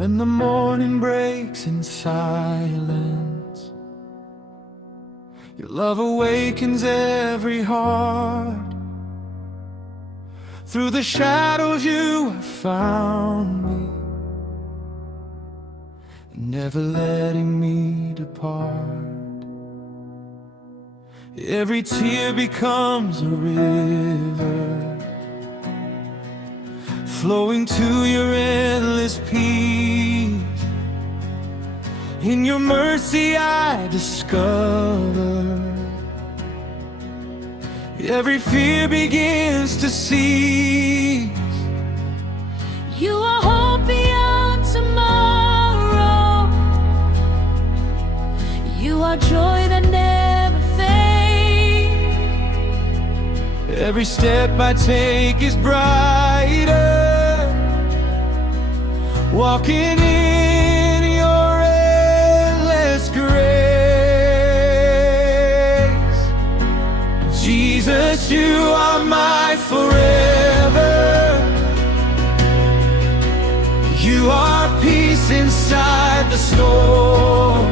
When the morning breaks in silence, your love awakens every heart. Through the shadows you have found me, never letting me depart. Every tear becomes a river, flowing to your endless peace. In your mercy I discover every fear begins to cease. You are hope beyond tomorrow. You are joy that never fades. Every step I take is brighter, walking in your endless grace. Jesus, you are my forever. You are peace inside the storm.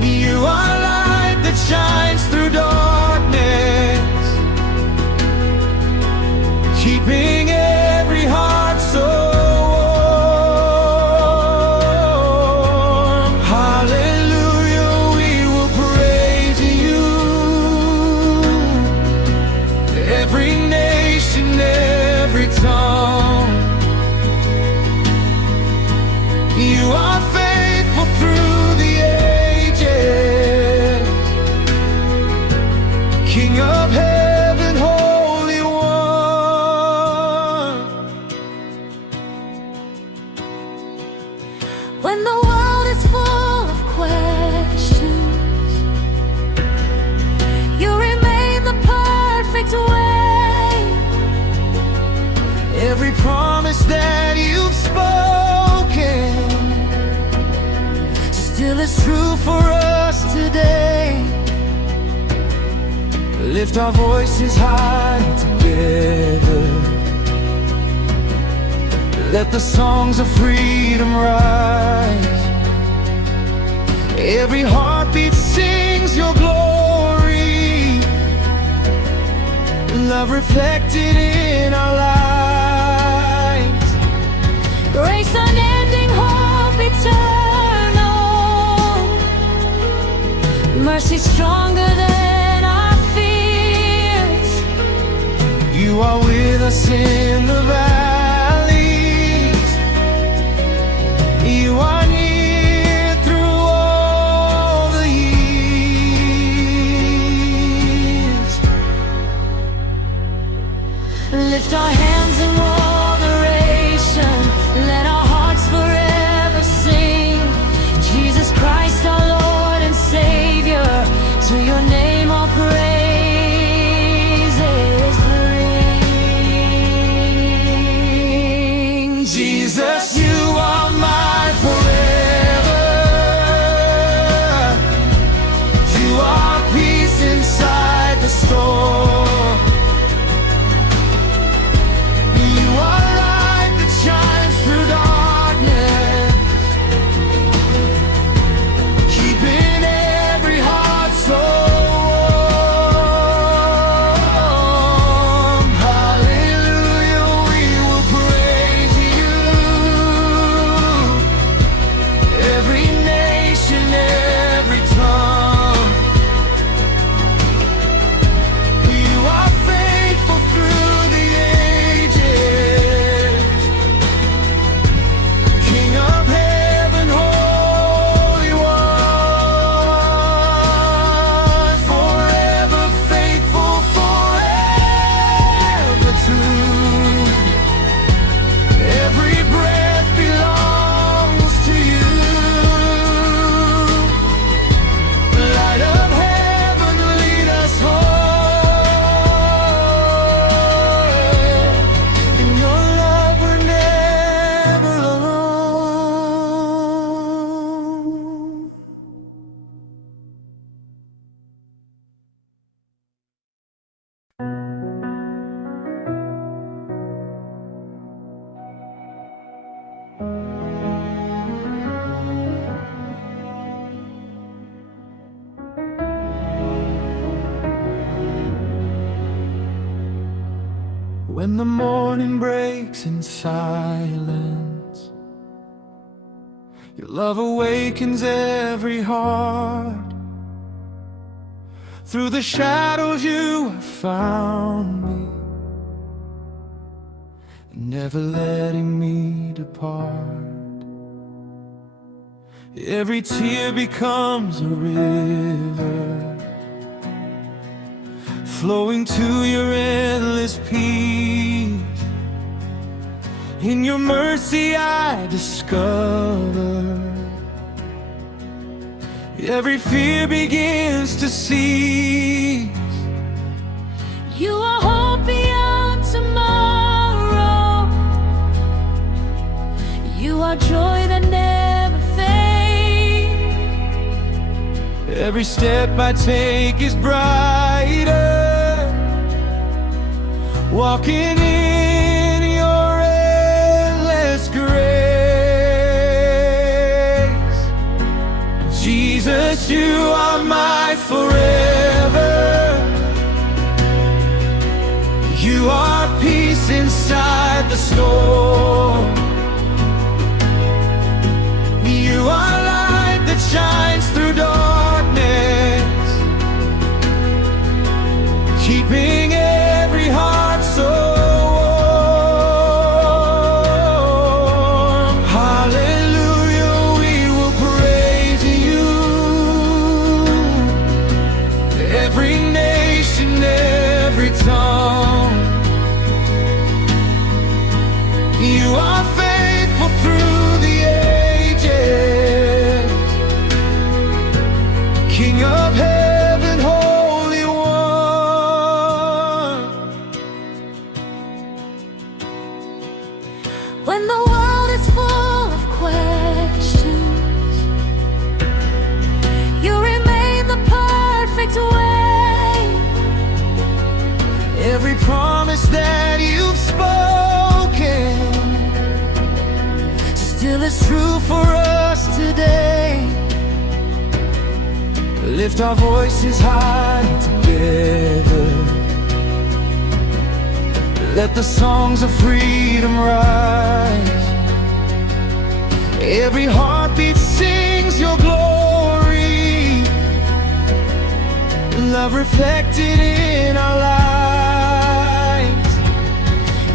You are light that shines through darkness, keeping every heart so warm. Hallelujah, we will praise you. Every nation, every tongue, you are faithful through the ages. King of heaven, Holy One. When the world is full of questions, you remain the perfect way. Every promise that you've spoken still is true for us today. Lift our voices high together, let the songs of freedom rise. Every heartbeat sings your glory, love reflected in our lives. Grace unending, hope eternal, mercy stronger than our fears. You are with us in the valleys. You are near through all the years. Lift our hands in adoration, let our hearts forever sing. Jesus Christ, our Lord and Savior, to your name all praises bring. Jesus, you are my forever. You are peace inside the storm. You When the morning breaks in silence, your love awakens every heart. Through the shadows you have found me, never letting me depart. Every tear becomes a river, flowing to your endless peace. In your mercy I discover every fear begins to cease. You are hope beyond tomorrow. You are joy that never fades. Every step I take is brighter, walking in your endless grace. Jesus, you are my forever. You are peace inside the storm. You are light that shines through darkness, keeping every heart so warm. Hallelujah, we will praise you. Every nation, every tongue, you are faithful through the ages. King of heaven, Holy One. When the world is full of questions, you remain the perfect way. Every promise that you've spoken still is true for us today. Lift our voices high together, let the songs of freedom rise. Every heartbeat sings your glory, love reflected in our lives.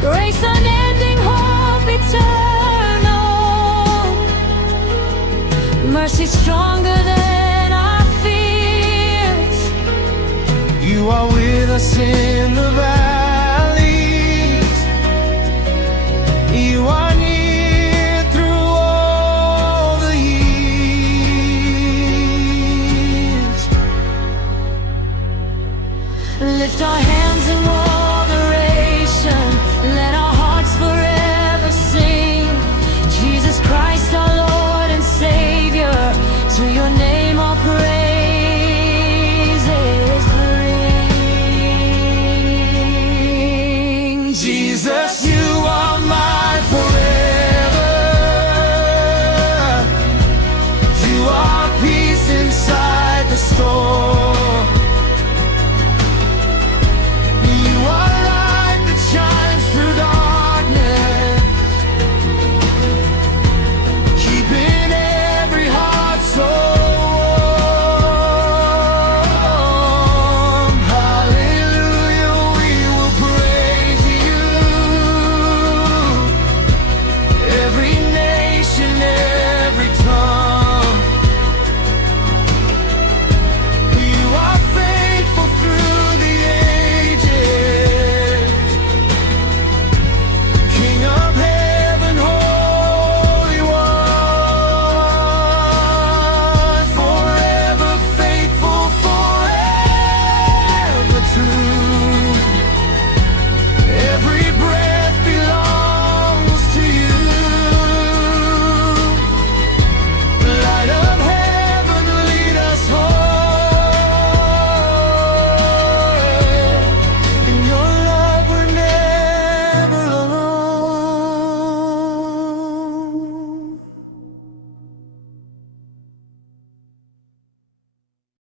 Grace unending, hope eternal, mercy stronger than our fears. You are with us in the valley,